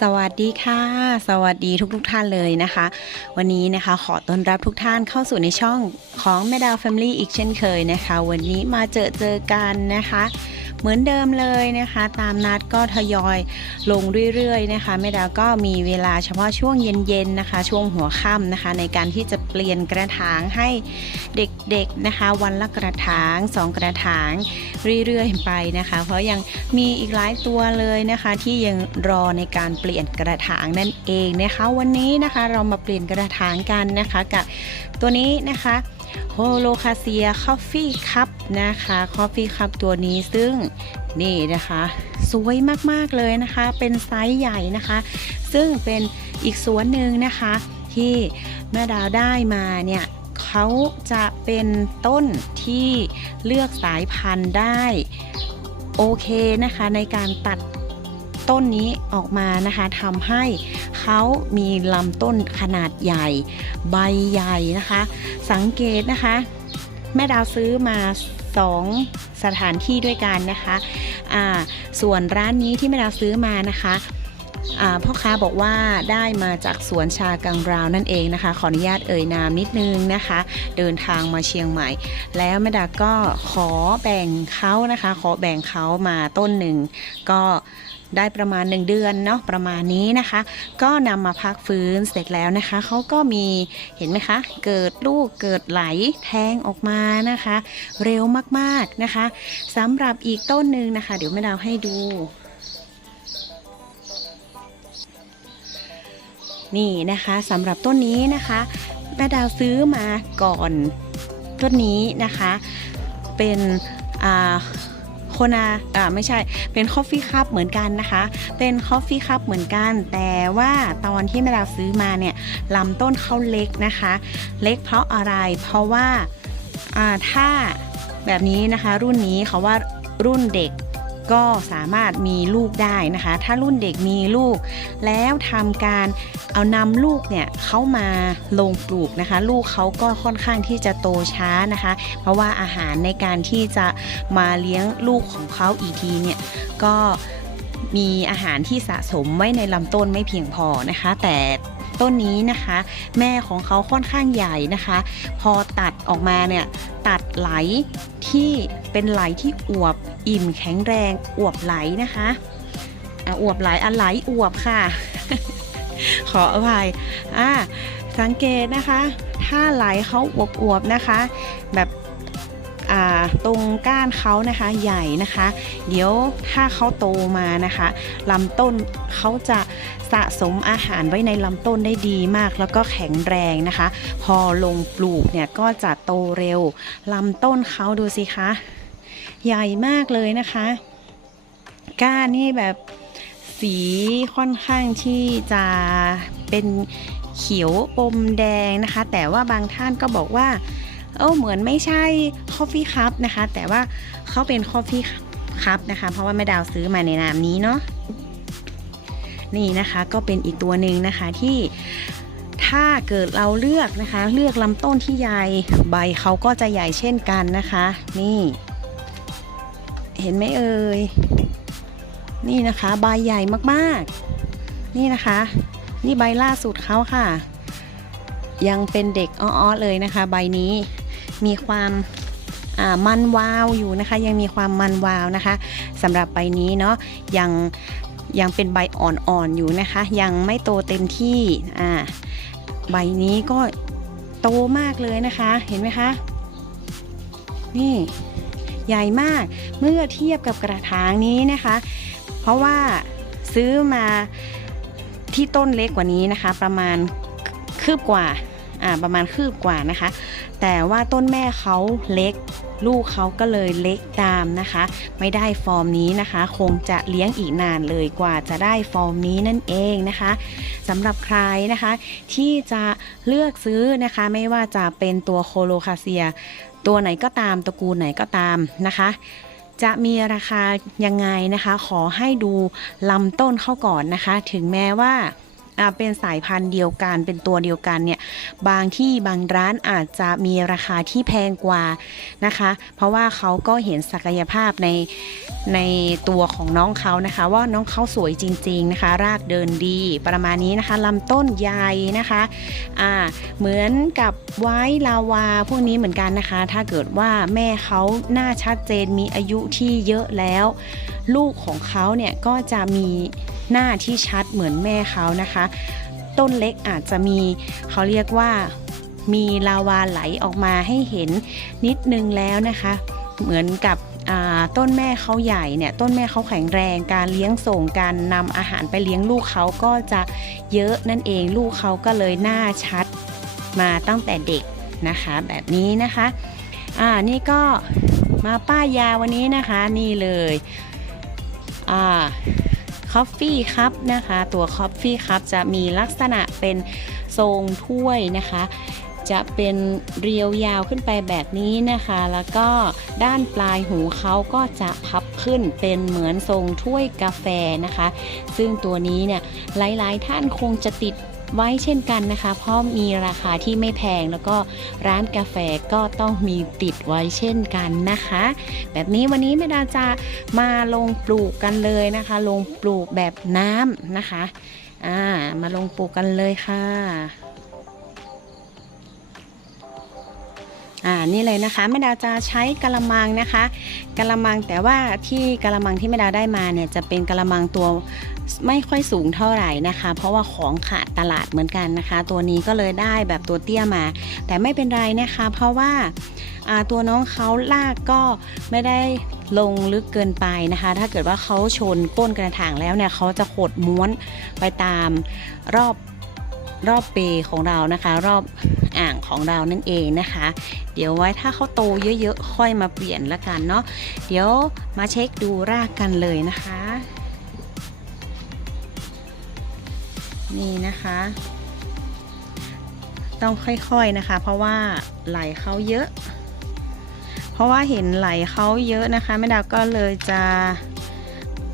สวัสดีค่ะ สวัสดีทุกทุกท่านเลยนะคะ วันนี้นะคะขอต้อนรับทุกท่านเข้าสู่ในช่องของแม่ดาวแฟมิลี่อีกเช่นเคยนะคะ วันนี้มาเจอเจอกันนะคะ เหมือนเดิมเลยนะคะ ตามนัดก็ทยอยลงเรื่อยๆนะคะแม่ดาวก็มีเวลาเฉพาะช่วงเย็นๆนะคะ ช่วงหัวค่ำนะคะ ในการที่จะเปลี่ยนกระถางให้เด็กๆนะคะ วันละกระถางสองกระถางเรื่อยๆไปนะคะ เพราะยังมีอีกหลายตัวเลยนะคะ ที่ยังรอในการเปลี่ยนกระถางนั่นเองนะคะ วันนี้นะคะเรามาเปลี่ยนกระถางกันนะคะกับตัวนี้นะคะ โฮโลคาเซียคอฟฟี่คัพนะคะคอฟฟี่คัพตัวนี้ซึ่งนี่นะคะ สวยมากๆเลยนะคะ เป็นไซส์ใหญ่นะคะ ซึ่งเป็นอีกสวนหนึ่งนะคะ ที่แม่ดาวได้มาเนี่ยเขาจะเป็นต้นที่เลือกสายพันธุ์ได้โอเคนะคะในการตัด ต้นนี้ออกมานะคะทำให้เขามีลำต้นขนาดใหญ่ ใบใหญ่นะคะ สังเกตนะคะ แม่ดาวซื้อมาสองสถานที่ด้วยกันนะคะ อ่า ส่วนร้านนี้ที่แม่ดาวซื้อมานะคะ พ่อค้าบอกว่าได้มาจากสวนชากังราวนั่นเองนะคะ ขออนุญาตเอ่ยนามนิดนึงนะคะ เดินทางมาเชียงใหม่ แล้วแม่ดาก็ขอแบ่งเขานะคะ ขอแบ่งเขามาต้นหนึ่งก็ได้ประมาณ 1 เดือนเนาะประมาณนี้นะคะ ก็นำมาพักฟื้นเสร็จแล้วนะคะเขาก็มีเห็นไหมคะ เกิดลูกเกิดไหลแทงออกมานะคะ เร็วมากๆนะคะสำหรับอีกต้นหนึ่งนะคะ เดี๋ยวแม่ดาวให้ดู นี่นะคะสำหรับต้นนี้นะคะแม่ดาวซื้อมาก่อนต้นนี้นะคะ เป็นโคนาอ่าไม่ใช่ เป็นคอฟฟี่คัพเหมือนกันนะคะ เป็นคอฟฟี่คัพเหมือนกัน แต่ว่าตอนที่แม่ดาวซื้อมาเนี่ยลำต้นเขาเล็กนะคะ เล็กเพราะอะไร เพราะว่าอ่าถ้าแบบนี้นะคะรุ่นนี้เขาว่ารุ่นเด็ก ก็สามารถมีลูกได้นะคะ ถ้ารุ่นเด็กมีลูก แล้วทำการเอานำลูกเนี่ยเขามาลงปลูกนะคะ ลูกเขาก็ค่อนข้างที่จะโตช้านะคะ เพราะว่าอาหารในการที่จะมาเลี้ยงลูกของเขาอีกทีเนี่ยก็มีอาหารที่สะสมไว้ในลำต้นไม่เพียงพอนะคะ แต่ต้นนี้นะคะ แม่ของเขาค่อนข้างใหญ่นะคะ พอตัดออกมาเนี่ยตัดไหลที่เป็นไหลที่อวบ อิ่มแข็งแรงอวบไหลนะคะอะอวบไหลอะไหลอวบค่ะ ขออภัยอ่าสังเกตนะคะ ถ้าไหลเขาอวบๆนะคะ แบบอ่าตรงก้านเขานะคะใหญ่นะคะ เดี๋ยวถ้าเขาโตมานะคะลำต้นเขาจะสะสมอาหารไว้ในลำต้นได้ดีมาก แล้วก็แข็งแรงนะคะ พอลงปลูกเนี่ยก็จะโตเร็วลำต้นเขาดูสิคะ ใหญ่มากเลยนะคะ ก้านนี่แบบสีค่อนข้างที่จะเป็นเขียวอมแดงนะคะ แต่ว่าบางท่านก็บอกว่า เออเหมือนไม่ใช่คอฟฟี่คัพนะคะ แต่ว่าเขาเป็นคอฟฟี่คัพนะคะ เพราะว่าแม่ดาวซื้อมาในนามนี้เนาะนี่นะคะก็เป็นอีกตัวหนึ่งนะคะที่ถ้าเกิดเราเลือกนะคะ เลือกลำต้นที่ใหญ่ใบเขาก็จะใหญ่เช่นกันนะคะ นี่ เห็นไหมเอ่ย นี่นะคะใบใหญ่มากๆ นี่นะคะ นี่ใบล่าสุดเขาค่ะ ยังเป็นเด็กอ้อๆเลยนะคะ ใบนี้มีความมันวาวอยู่นะคะ ยังมีความมันวาวนะคะสำหรับใบนี้เนาะยังยังเป็นใบอ่อนๆอยู่นะคะ ยังไม่โตเต็มที่อ่าใบนี้ก็โตมากเลยนะคะ เห็นไหมคะ นี่ ใหญ่มาก เมื่อเทียบกับกระถางนี้นะคะ เพราะว่าซื้อมาที่ต้นเล็กกว่านี้นะคะ ประมาณคืบกว่าอ่าประมาณคืบกว่านะคะ แต่ว่าต้นแม่เขาเล็ก ลูกเขาก็เลยเล็กตามนะคะ ไม่ได้ฟอร์มนี้นะคะ คงจะเลี้ยงอีกนานเลยกว่าจะได้ฟอร์มนี้นั่นเองนะคะสำหรับใครนะคะ ที่จะเลือกซื้อนะคะ ไม่ว่าจะเป็นตัวโคโลคาเซีย ตัวไหนก็ตามตระกูลไหนก็ตามนะคะ จะมีราคายังไงนะคะ ขอให้ดูลำต้นเข้าก่อนนะคะ ถึงแม้ว่า เป็นสายพันธุ์เดียวกันเป็นตัวเดียวกันเนี่ยบางที่บางร้านอาจจะมีราคาที่แพงกว่านะคะ เพราะว่าเขาก็เห็นศักยภาพในในตัวของน้องเขานะคะ ว่าน้องเขาสวยจริง ๆนะคะ รากเดินดีประมาณนี้นะคะลำต้นใหญ่นะคะอ่าเหมือนกับไว้ลาวาพวกนี้เหมือนกันนะคะ ถ้าเกิดว่าแม่เขาหน้าชัดเจนมีอายุที่เยอะแล้ว ลูกของเขาเนี่ยก็จะมี หน้าที่ชัดเหมือนแม่เขานะคะ ต้นเล็กอาจจะมีเขาเรียกว่ามีลาวาไหลออกมาให้เห็นนิดนึงแล้วนะคะ เหมือนกับต้นแม่เขาใหญ่เนี่ยต้นแม่เขาแข็งแรงการเลี้ยงส่งการนำอาหารไปเลี้ยงลูกเขาก็จะเยอะนั่นเองลูกเขาก็เลยหน้าชัดมาตั้งแต่เด็กนะคะ แบบนี้นะคะอ่านี่ก็มาป้ายยาวันนี้นะคะนี่เลยอ่า อฟฟี่คัพนะคะ ตัวคอฟฟี่คัพจะมีลักษณะเป็นทรงถ้วยนะคะ จะเป็นเรียวยาวขึ้นไปแบบนี้นะคะ แล้วก็ด้านปลายหูเขาก็จะพับขึ้นเป็นเหมือนทรงถ้วยกาแฟนะคะ ซึ่งตัวนี้เนี่ยหลายๆท่านคงจะติด ไว้เช่นกันนะคะ เพราะมีราคาที่ไม่แพงแล้วก็ร้านกาแฟก็ต้องมีติดไว้เช่นกันนะคะ แบบนี้วันนี้แม่ดาจะมาลงปลูกกันเลยนะคะ ลงปลูกแบบน้ำนะคะอ่ามาลงปลูกกันเลยค่ะอ่านี่เลยนะคะแม่ดาจะใช้กะละมังนะคะกะละมังแต่ว่าที่กะละมังที่แม่ดาได้มาเนี่ยจะเป็นกะละมังตัว ไม่ค่อยสูงเท่าไหร่นะคะ เพราะว่าของขาดตลาดเหมือนกันนะคะ ตัวนี้ก็เลยได้แบบตัวเตี้ยมา แต่ไม่เป็นไรนะคะ เพราะว่าตัวน้องเขาลากก็ไม่ได้ลงลึกเกินไปนะคะ ถ้าเกิดว่าเขาชนก้นกระถางแล้วเนี่ยเขาจะขดม้วนไปตามรอบรอบเปของเรานะคะ รอบอ่างของเรานั่นเองนะคะ เดี๋ยวไว้ถ้าเขาโตเยอะๆค่อยมาเปลี่ยนละกันเนาะเดี๋ยวมาเช็คดูรากกันเลยนะคะ นี่นะคะ ต้องค่อยๆนะคะ เพราะว่าไหลเขาเยอะ เพราะว่าเห็นไหลเขาเยอะนะคะแม่ดาวก็เลยจะ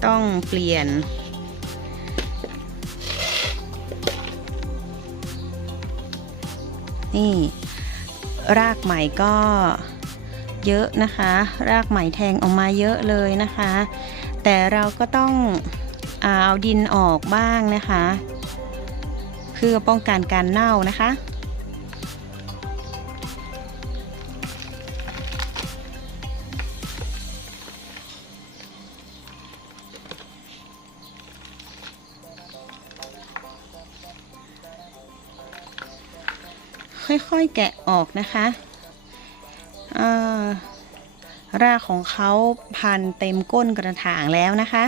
ต้องเปลี่ยน นี่ รากใหม่ก็เยอะนะคะ รากใหม่แทงออกมาเยอะเลยนะคะ แต่เราก็ต้องเอาดินออกบ้างนะคะ พื่อป้องกันการเน่านะคะ ค่อยๆแกะออกนะคะารากของเขาพันเต็มก้นกระถางแล้วนะคะ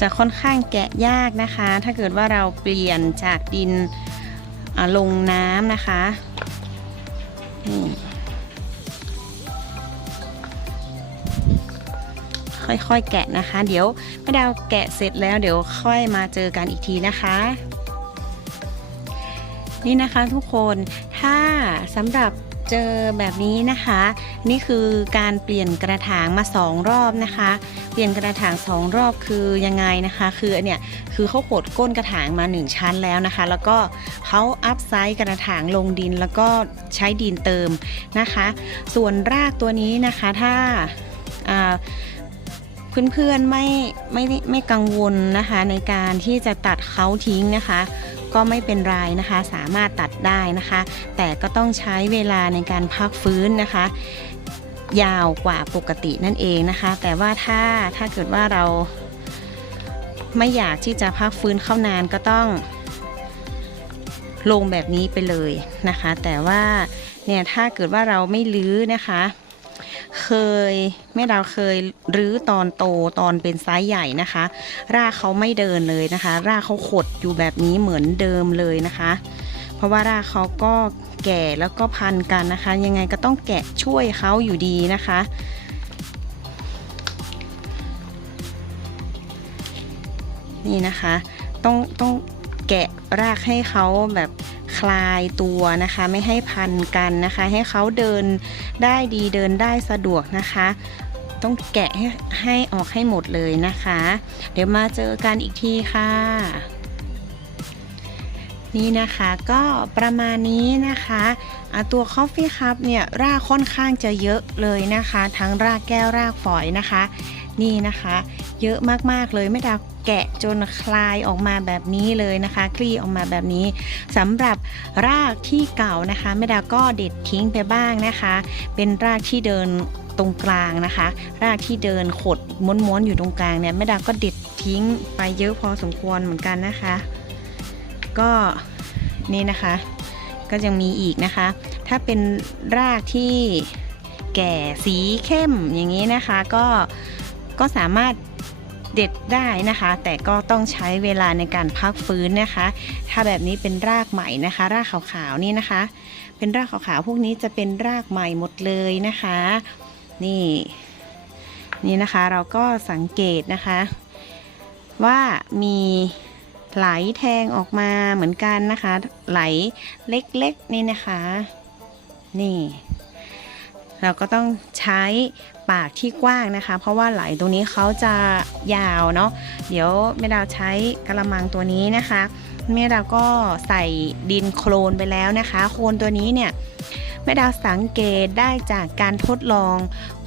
จะค่อนข้างแกะยากนะคะ ถ้าเกิดว่าเราเปลี่ยนจากดินลงน้ำนะคะนี่ค่อยๆ แกะนะคะ เดี๋ยวแม่ดาวแกะเสร็จแล้วเดี๋ยวค่อยมาเจอกันอีกทีนะคะ นี่นะคะทุกคนถ้าสำหรับเจอแบบนี้นะคะ นี่คือการเปลี่ยนกระถางมาสองรอบนะคะ เปลี่ยนกระถางสองรอบคือยังไงนะคะ คือเนี่ยคือเขาขดก้นกระถางมา 1 ชั้นแล้วนะคะ แล้วก็เขาอัพไซส์กระถางลงดินแล้วก็ใช้ดินเติมนะคะ ส่วนรากตัวนี้นะคะถ้าเพื่อนๆไม่ไม่ไม่กังวลนะคะในการที่จะตัดเขาทิ้งนะคะ ก็ไม่เป็นไรนะคะสามารถตัดได้นะคะ แต่ก็ต้องใช้เวลาในการพักฟื้นนะคะ ยาวกว่าปกตินั่นเองนะคะ แต่ว่าถ้าถ้าเกิดว่าเราไม่อยากที่จะพักฟื้นเข้านานก็ต้องลงแบบนี้ไปเลยนะคะ แต่ว่าเนี่ยถ้าเกิดว่าเราไม่ลื้อนะคะ เคยแม่เราเคยรื้อตอนโตตอนเป็นไซส์ใหญ่นะคะ รากเขาไม่เดินเลยนะคะ รากเขาขดอยู่แบบนี้เหมือนเดิมเลยนะคะ เพราะว่ารากเขาก็ แก่แล้วก็พันกันนะคะ ยังไงก็ต้องแกะช่วยเขาอยู่ดีนะคะ นี่นะคะต้องต้องแกะรากให้เขาแบบคลายตัวนะคะ ไม่ให้พันกันนะคะ ให้เขาเดินได้ดีเดินได้สะดวกนะคะ ต้องแกะให้ให้ออกให้หมดเลยนะคะ เดี๋ยวมาเจอกันอีกทีค่ะ นี่นะคะก็ประมาณนี้นะคะะตัว Coffee Cup เนี่ยรากค่อนข้างจะเยอะเลยนะคะ ทั้งรากแก้วรากฝอยนะคะ นี่นะคะ เยอะมากๆเลยไม่ดาแกะจนคลายออกมาแบบนี้เลยนะคะ คลี่ออกมาแบบนี้สำหรับรากที่เก่านะคะแม่ดาก็เด็ดทิ้งไปบ้างนะคะ เป็นรากที่เดินตรงกลางนะคะ รากที่เดินขดม้วนๆอยู่ตรงกลางเนี่ยแม่ดาก็เด็ดทิ้งไปเยอะพอสมควรเหมือนกันนะคะ ก็นี่นะคะ ก็ยังมีอีกนะคะ ถ้าเป็นรากที่แก่สีเข้มอย่างนี้นะคะก็ก็สามารถเด็ดได้นะคะ แต่ก็ต้องใช้เวลาในการพักฟื้นนะคะ ถ้าแบบนี้เป็นรากใหม่นะคะ รากขาวๆนี่นะคะ เป็นรากขาวๆพวกนี้จะเป็นรากใหม่หมดเลยนะคะ นี่นี่นะคะเราก็สังเกตนะคะ ว่ามี ไหลแทงออกมาเหมือนกันนะคะ ไหลเล็กๆนี่นะคะ นี่ เราก็ต้องใช้ปากที่กว้างนะคะ เพราะว่าไหลตรงนี้เขาจะยาวเนาะเดี๋ยวแม่ดาวใช้กระมังตัวนี้นะคะแม่ดาวก็ใส่ดินโคลนไปแล้วนะคะ โคลนตัวนี้เนี่ยแม่ดาวสังเกตได้จากการทดลอง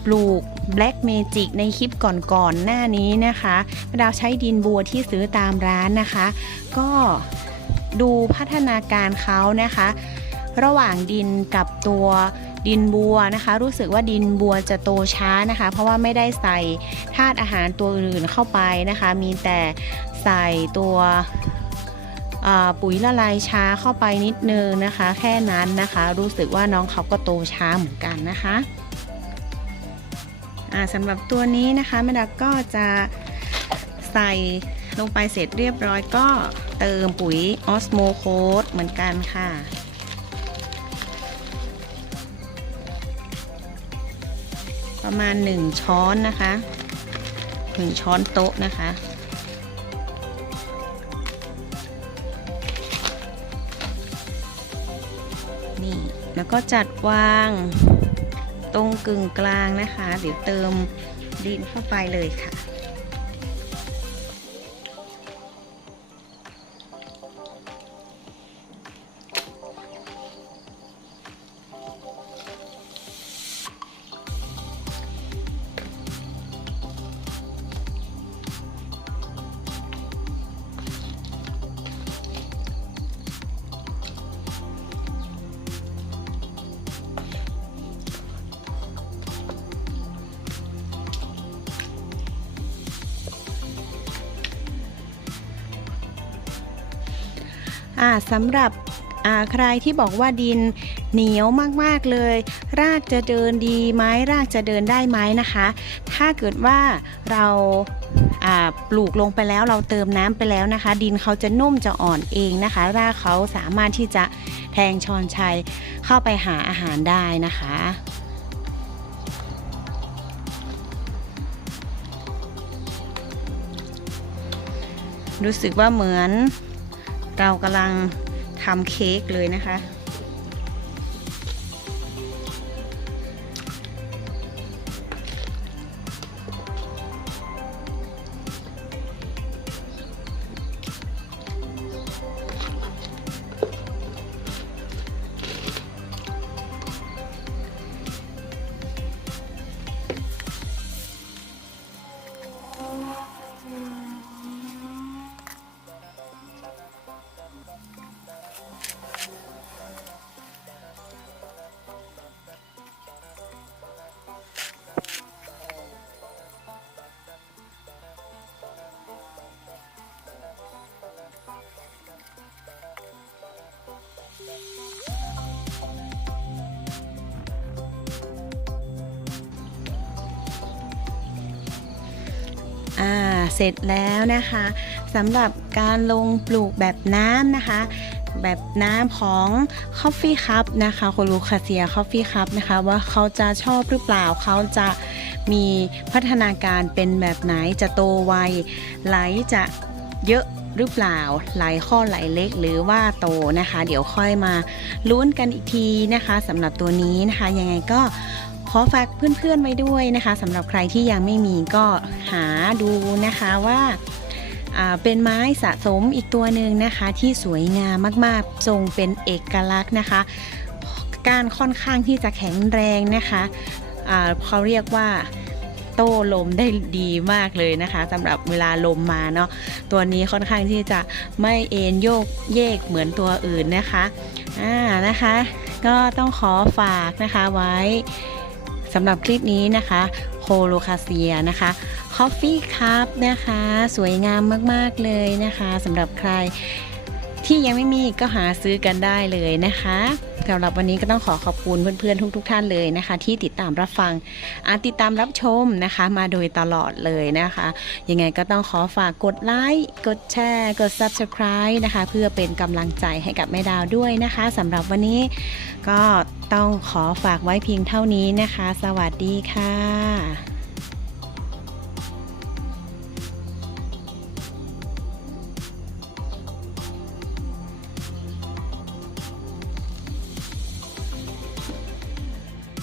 ปลูก Black Magic ในคลิปก่อนๆหน้านี้นะคะแม่ดาวใช้ดินบัวที่ซื้อตามร้านนะคะ ก็ดูพัฒนาการเขานะคะ ระหว่างดินกับตัวดินบัวนะคะ รู้สึกว่าดินบัวจะโตช้านะคะ เพราะว่าไม่ได้ใส่ธาตุอาหารตัวอื่นเข้าไปนะคะ มีแต่ใส่ตัวปุ๋ยละลายช้าเข้าไปนิดนึงนะคะ แค่นั้นนะคะ รู้สึกว่าน้องเขาก็โตช้าเหมือนกันนะคะ สำหรับตัวนี้นะคะแม่ดักก็จะใส่ลงไปเสร็จเรียบร้อยก็เติมปุ๋ยออสโมโคดเหมือนกันค่ะประมาณ 1 ช้อนนะคะ 1 ช้อนโต๊ะนะคะ นี่ แล้วก็จัดวาง ตรงกึ่งกลางนะคะ เดี๋ยวเติมดินเข้าไปเลยค่ะ อ่าสำหรับใครที่บอกว่าดินเหนียวมากๆเลย รากจะเดินดีไหมรากจะเดินได้ไหมนะคะ ถ้าเกิดว่าเราอ่าปลูกลงไปแล้วเราเติมน้ำไปแล้วนะคะ ดินเขาจะนุ่มจะอ่อนเองนะคะ รากเขาสามารถที่จะแทงชอนชัยเข้าไปหาอาหารได้นะคะรู้สึกว่าเหมือน เรากำลังทำเค้กเลยนะคะ เสร็จแล้วนะคะสำหรับการลงปลูกแบบน้ำนะคะ แบบน้ำของ Coffee Cup นะคะโคลูคาเซีย Coffee Cup นะคะ ว่าเขาจะชอบหรือเปล่าเขาจะมีพัฒนาการเป็นแบบไหนจะโตไวไหลจะเยอะหรือเปล่าไหลข้อไหลเล็กหรือว่าโตนะคะ เดี๋ยวค่อยมาลุ้นกันอีกทีนะคะสำหรับตัวนี้นะคะ ยังไงก็ ขอฝากเพื่อนๆไว้ด้วยนะคะสำหรับใครที่ยังไม่มีก็หาดูนะคะว่าเป็นไม้สะสมอีกตัวหนึ่งนะคะ ที่สวยงามมากๆ ทรงเป็นเอกลักษณ์นะคะ การค่อนข้างที่จะแข็งแรงนะคะเขาเรียกว่าโต้ลมได้ดีมากเลยนะคะสำหรับเวลาลมมาเนาะตัวนี้ค่อนข้างที่จะไม่เอ็นโยกเยกเหมือนตัวอื่นนะคะอ่านะคะ ก็ต้องขอฝากนะคะไว้ สำหรับคลิปนี้นะคะโคโลคาเซียนะคะคอฟฟี่คัพนะคะ สวยงามมากๆเลยนะคะสำหรับใครที่ยังไม่มีก็หาซื้อกันได้เลยนะคะ สำหรับวันนี้ก็ต้องขอขอบคุณเพื่อนๆทุกๆท่านเลยนะคะ ที่ติดตามรับฟังอาติดตามรับชมนะคะ มาโดยตลอดเลยนะคะ ยังไงก็ต้องขอฝากกดไลค์กดแชร์ กด Subscribe นะคะ เพื่อเป็นกำลังใจให้กับแม่ดาวด้วยนะคะสำหรับวันนี้ก็ต้องขอฝากไว้เพียงเท่านี้นะคะ สวัสดีค่ะ